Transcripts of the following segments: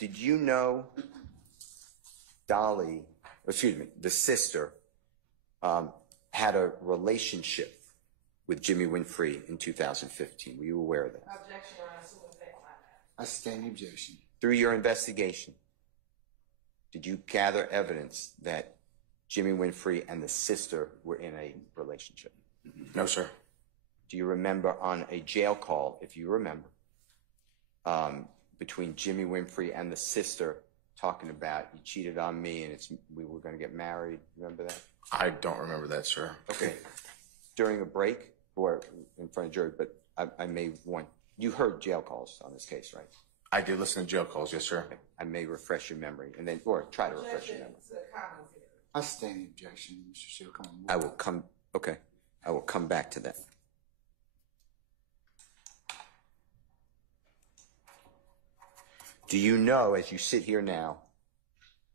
Did you know Dolly, excuse me, the sister, had a relationship with Jimmy Winfrey in 2015? Were you aware of that? Objection, Your Honor. I sustain the objection. Through your investigation, did you gather evidence that Jimmy Winfrey and the sister were in a relationship? No, sir. Do you remember on a jail call, if you remember, between Jimmy Winfrey and the sister talking about, you cheated on me and we were going to get married? Remember that? I don't remember that, sir. Okay. During a break or in front of jury, but I may want, you heard jail calls on this case, right? I did listen to jail calls, yes, sir. Okay. I may refresh your memory and then, or try to refresh your memory. I sustain the objection, Mr. Shield. I will come, okay. I will come back to that. Do you know, as you sit here now,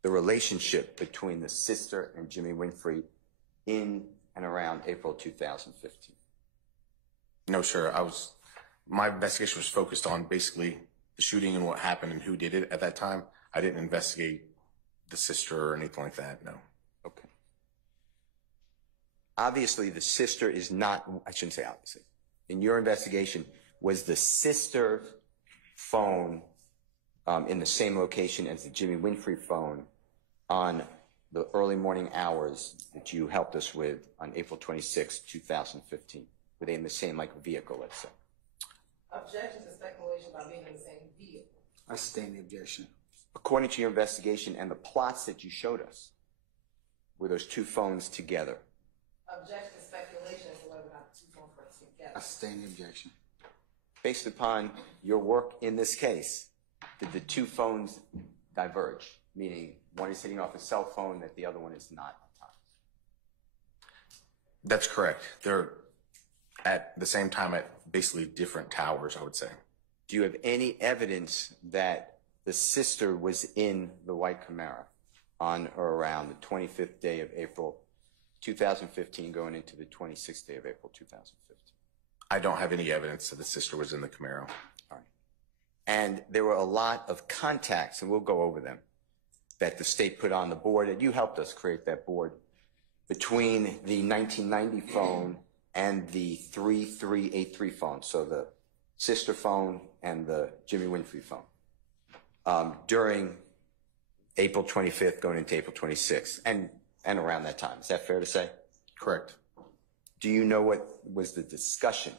the relationship between the sister and Jimmy Winfrey in and around April 2015? No, sir. My investigation was focused on basically the shooting and what happened and who did it at that time. I didn't investigate the sister or anything like that, no. Okay. Obviously, the sister is not, I shouldn't say obviously. In your investigation, was the sister phone in the same location as the Jimmy Winfrey phone on the early morning hours that you helped us with on April 26, 2015? Were they in the same, vehicle, let's say? Objection to speculation about being in the same vehicle. I sustain the objection. According to your investigation and the plots that you showed us, were those two phones together? Objection to speculation as to whether or not the two phones were together. I sustain the objection. Based upon your work in this case, did the two phones diverge? Meaning one is hitting off a cell phone that the other one is not at times? That's correct. They're at the same time at basically different towers, I would say. Do you have any evidence that the sister was in the white Camaro on or around the 25th day of April 2015 going into the 26th day of April 2015? I don't have any evidence that the sister was in the Camaro. All right. And there were a lot of contacts, and we'll go over them, that the state put on the board, and you helped us create that board, between the 1990 phone and the 3383 phone, so the sister phone and the Jimmy Winfrey phone, during April 25th going into April 26th, and around that time. Is that fair to say? Correct. Do you know what was the discussion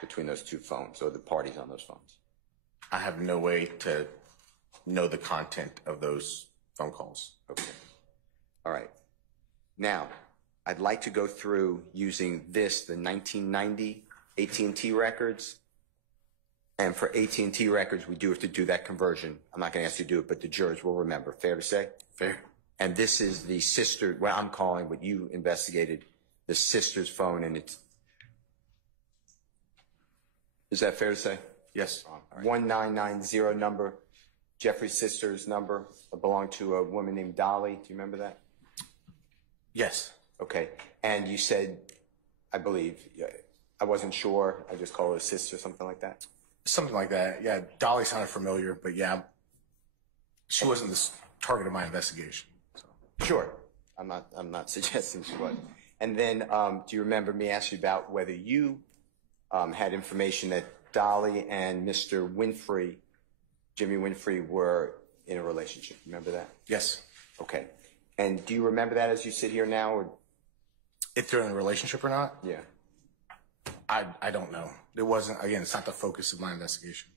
between those two phones or the parties on those phones? I have no way to know the content of those phone calls. Okay. All right. Now, I'd like to go through using the 1990 AT&T records. And for AT&T records, we do have to do that conversion. I'm not going to ask you to do it, but the jurors will remember. Fair to say? Fair. And this is the sister, well, I'm calling what you investigated, the sister's phone, and it's, is that fair to say? Yes. All right. 1990 number, Jeffrey's sister's number, belonged to a woman named Dolly. Do you remember that? Yes. Okay. And you said, I believe, I wasn't sure, I just call her a sister, something like that? Something like that. Yeah, Dolly sounded familiar, but yeah, she wasn't the target of my investigation. So. Sure. I'm not suggesting she was. And then, do you remember me asking about whether you had information that Dolly and Mr. Winfrey, Jimmy Winfrey, were in a relationship? Remember that? Yes. Okay. And do you remember that as you sit here now? Or? If they're in a relationship or not? Yeah. I don't know. It wasn't, again, it's not the focus of my investigation.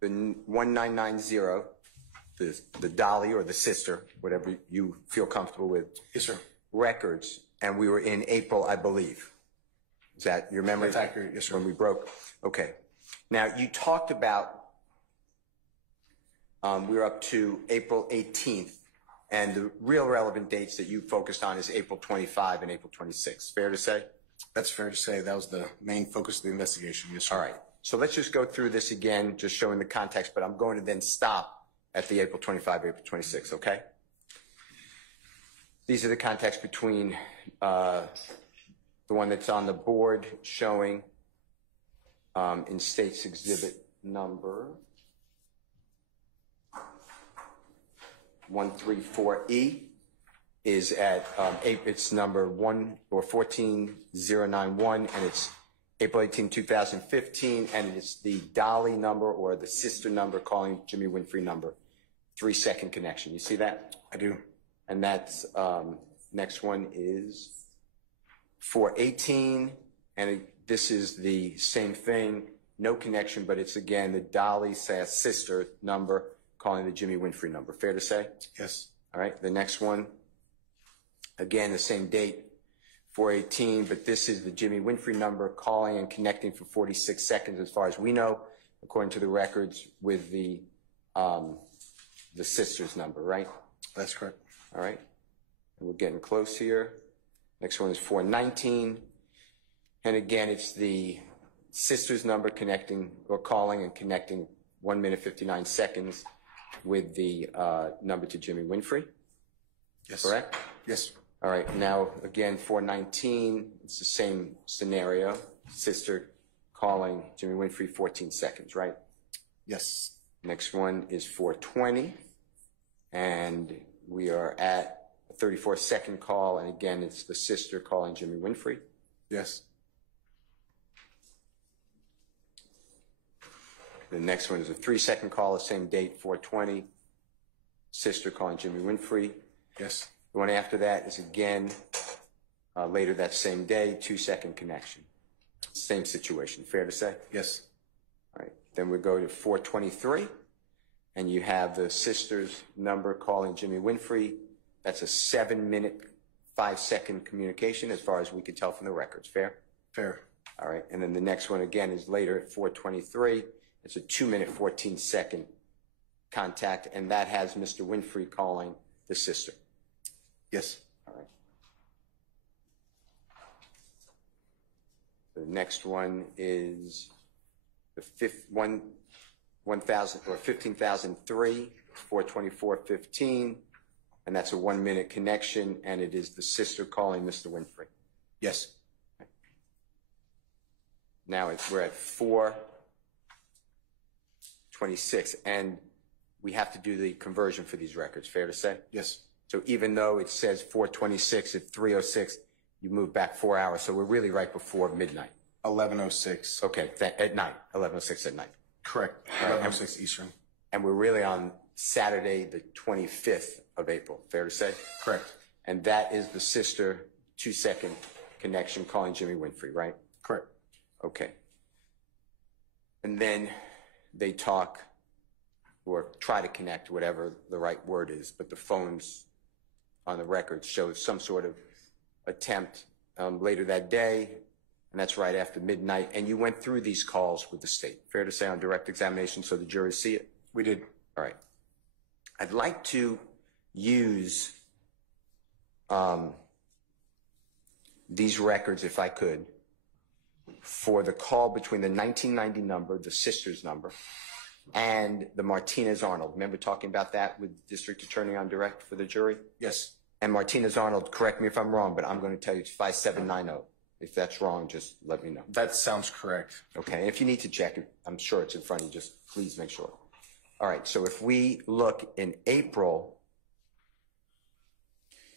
The 1990, the Dolly or the sister, whatever you feel comfortable with. Yes, sir. Records, and we were in April, I believe. Is that your memory? That's accurate, yes, sir. When we broke? Okay. Now, you talked about, we were up to April 18th, and the real relevant dates that you focused on is April 25 and April 26. Fair to say? That's fair to say. That was the main focus of the investigation, yes, sir. All right. So let's just go through this again, just showing the context, but I'm going to then stop at the April 25, April 26, okay? These are the contacts between the one that's on the board showing in State's Exhibit number 134E is at, it's number 14091, and it's April 18, 2015, and it's the Dolly number or the sister number calling Jimmy Winfrey number, 3-second connection. You see that? I do. And that's, next one is 418, and this is the same thing, no connection, but it's again the Dolly sister number calling the Jimmy Winfrey number. Fair to say? Yes. All right, the next one, again, the same date, 418, but this is the Jimmy Winfrey number calling and connecting for 46 seconds as far as we know, according to the records, with the sister's number, right? That's correct. All right, and we're getting close here. Next one is 419, and again, it's the sister's number connecting or calling and connecting 1 minute 59 seconds with the number to Jimmy Winfrey. Yes. Correct? Yes. All right, now again, 419, it's the same scenario. Sister calling Jimmy Winfrey 14 seconds, right? Yes. Next one is 420, and we are at a 34-second call, and again, it's the sister calling Jimmy Winfrey. Yes. The next one is a 3-second call, the same date, 420, sister calling Jimmy Winfrey. Yes. The one after that is again, later that same day, 2-second connection. Same situation, fair to say? Yes. All right, then we go to 423, and you have the sister's number calling Jimmy Winfrey. That's a 7-minute, 5-second communication as far as we can tell from the records, fair? Fair. All right, and then the next one again is later at 423. It's a 2-minute, 14-second contact, and that has Mr. Winfrey calling the sister. Yes. All right. The next one is the 15,003, 424.15, and that's a 1-minute connection, and it is the sister calling Mr. Winfrey. Yes. Okay. Now we're at 426, and we have to do the conversion for these records, fair to say? Yes. So even though it says 426 at 306, you move back 4 hours. So we're really right before midnight. 11:06. Okay, at night, 11:06 at night. Correct. All right. 11:06 Eastern. And we're really on Saturday, the 25th of April. Fair to say? Correct. And that is the sister 2-second connection calling Jimmy Winfrey, right? Correct. Okay. And then they talk or try to connect, whatever the right word is, but the phones on the record show some sort of attempt later that day, and that's right after midnight. And you went through these calls with the state, fair to say, on direct examination, so the jurors see it? We did. All right. I'd like to use these records, if I could, for the call between the 1990 number, the sister's number, and the Martinez-Arnold. Remember talking about that with district attorney on direct for the jury? Yes. And Martinez-Arnold, correct me if I'm wrong, but I'm going to tell you it's 5790. If that's wrong, just let me know. That sounds correct. Okay, and if you need to check it, I'm sure it's in front of you, just please make sure. All right, so if we look in April,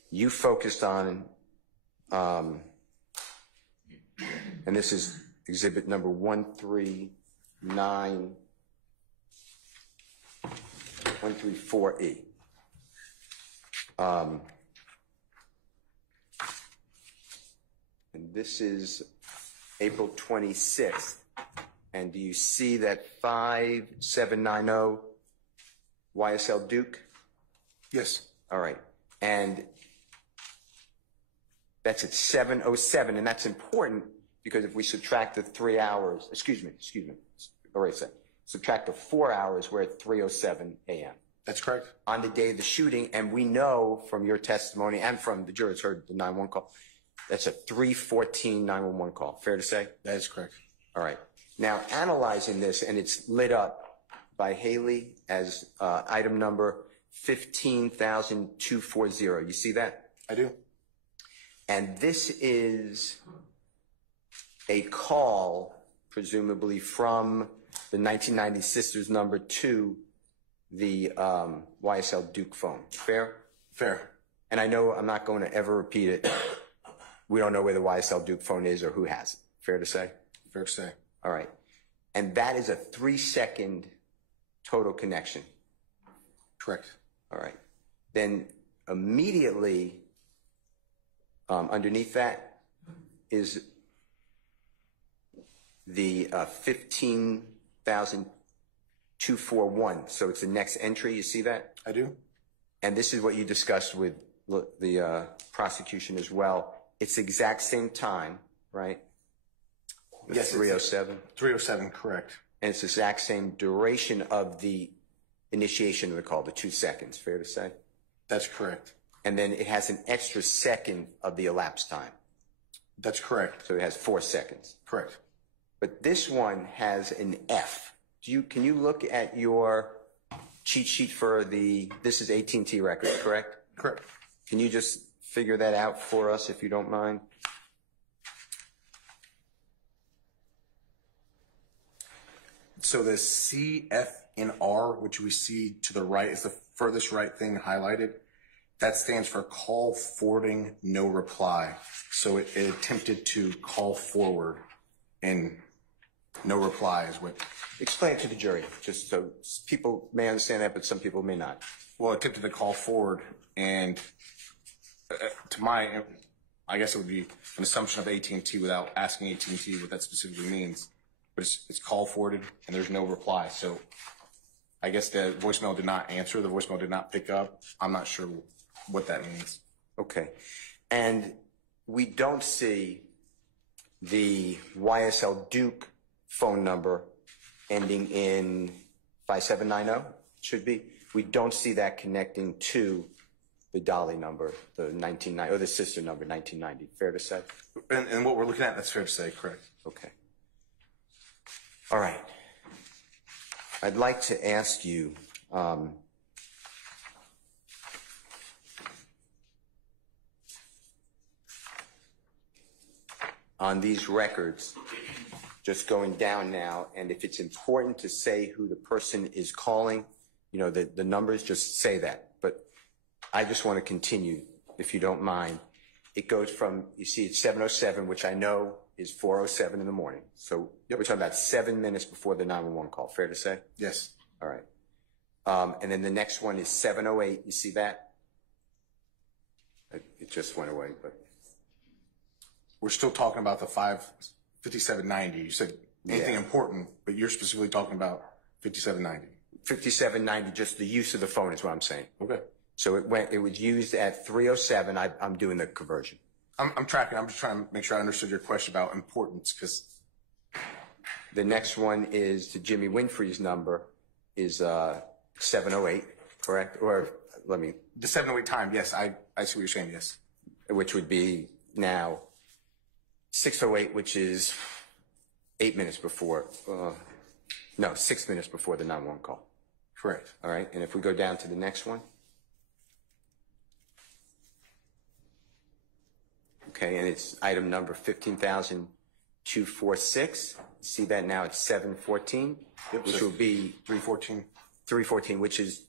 you focused on, and this is exhibit number 134E. And this is April 26th. And do you see that 5790 YSL Duke? Yes. All right. And that's at 7:07, and that's important because if we subtract the 3 hours, excuse me, all right, subtract the 4 hours, we're at 3:07 a.m. That's correct. On the day of the shooting, and we know from your testimony and from the jurors heard the 911 call, that's a 314 911 call. Fair to say? That is correct. All right. Now, analyzing this, and it's lit up by Haley as item number 15,240. You see that? I do. And this is a call, presumably from the 1990 sisters number to the YSL Duke phone. Fair? Fair. And I know I'm not going to ever repeat it. We don't know where the YSL Duke phone is or who has it. Fair to say? Fair to say. All right. And that is a 3-second total connection. Correct. All right. Then immediately underneath that is the 15,241. So it's the next entry. You see that? I do. And this is what you discussed with the prosecution as well. It's the exact same time, right? Yes. 307. 307, correct. And it's the exact same duration of the initiation of the call, the 2 seconds. Fair to say? That's correct. And then it has an extra second of the elapsed time. That's correct. So it has 4 seconds. Correct. But this one has an F. Can you look at your cheat sheet for this is AT&T record, correct? Correct. Can you just figure that out for us if you don't mind? So the CFNR, which we see to the right, is the furthest right thing highlighted. That stands for call forwarding no reply. So it attempted to call forward and no reply is what. Explain it to the jury, just so people may understand that, but some people may not. Well, it attempted to call forward, and I guess it would be an assumption of AT&T without asking AT&T what that specifically means. But it's call forwarded, and there's no reply. So I guess the voicemail did not answer. The voicemail did not pick up. I'm not sure what that means. Okay. And we don't see the YSL Duke phone number ending in 5790, should be. We don't see that connecting to the Dolly number, the 1990, or the sister number, 1990. Fair to say? And what we're looking at, that's fair to say, correct. Okay. All right. I'd like to ask you, on these records, just going down now, and if it's important to say who the person is calling, you know, the numbers, just say that. But I just want to continue, if you don't mind. It goes from, you see, it's 7:07, which I know is 4:07 in the morning. So we're talking about 7 minutes before the 911 call. Fair to say? Yes. All right. And then the next one is 7:08. You see that? It just went away, but. We're still talking about the 5790. You said anything important, but you're specifically talking about 5790. 5790, just the use of the phone is what I'm saying. Okay. So it was used at 3:07. I'm doing the conversion. I'm tracking. I'm just trying to make sure I understood your question about importance, because the next one is to Jimmy Winfrey's number is 7:08, correct? Or let me. The 7:08 time. Yes, I see what you're saying. Yes. Which would be now 6:08, which is 8 minutes before. No, 6 minutes before the 911 call. Correct. All right. And if we go down to the next one. Okay, and it's item number 15,246. See that now it's 7:14, which will be 3:14, which is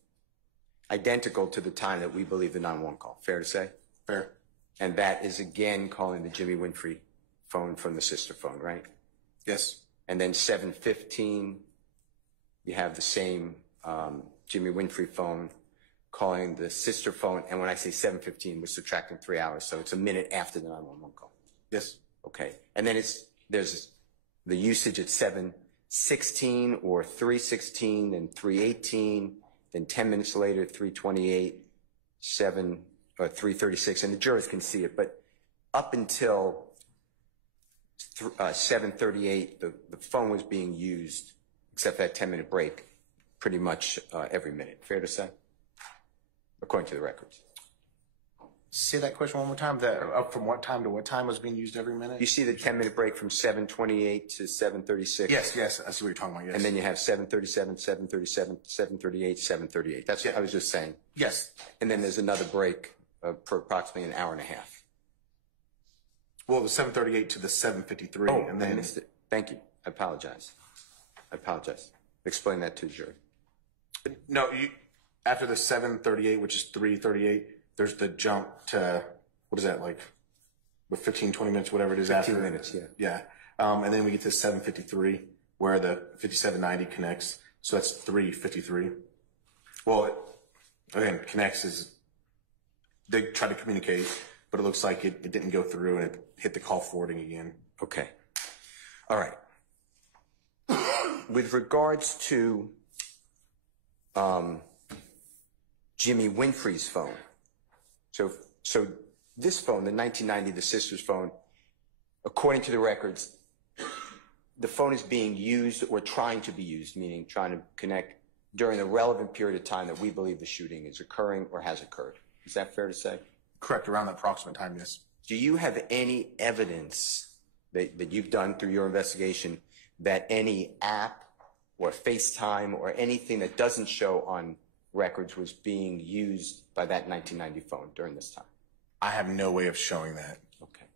identical to the time that we believe the 911 call. Fair to say? Fair. And that is again calling the Jimmy Winfrey phone from the sister phone, right? Yes. And then 7:15, you have the same Jimmy Winfrey phone calling the sister phone. And when I say 7:15, we're subtracting 3 hours. So it's a minute after the 911 call. Yes. Okay. And then there's the usage at 7:16 or 3:16 and 3:18. Then 10 minutes later, 3:28, 3:36. And the jurors can see it. But up until 7:38, the phone was being used, except that 10-minute break, pretty much every minute. Fair to say? According to the records. Say that question one more time. Up from what time to what time was being used every minute? You see the 10-minute break from 7:28 to 7:36? Yes, I see what you're talking about, yes. And then you have 7:37, 7:37, 7:38, 7:38. That's what I was just saying. Yes. And then there's another break for approximately an hour and a half. Well, it was 7:38 to the 7:53. Oh, and then I missed it. Thank you. I apologize. Explain that to the jury. No, after the 7:38, which is 3:38, there's the jump to, what is that, like, 15, 20 minutes, whatever it is 15 after. minutes, yeah. Yeah. And then we get to 7:53, where the 5790 connects. So that's 3:53. Well, again, connects is, they try to communicate, but it looks like it didn't go through and it hit the call forwarding again. Okay. All right. With regards to Jimmy Winfrey's phone, so this phone, the 1990, the sister's phone, according to the records, the phone is being used or trying to be used, meaning trying to connect during the relevant period of time that we believe the shooting is occurring or has occurred. Is that fair to say? Correct, around that approximate time, yes. Do you have any evidence that you've done through your investigation that any app or FaceTime or anything that doesn't show on records was being used by that 1990 phone during this time? I have no way of showing that.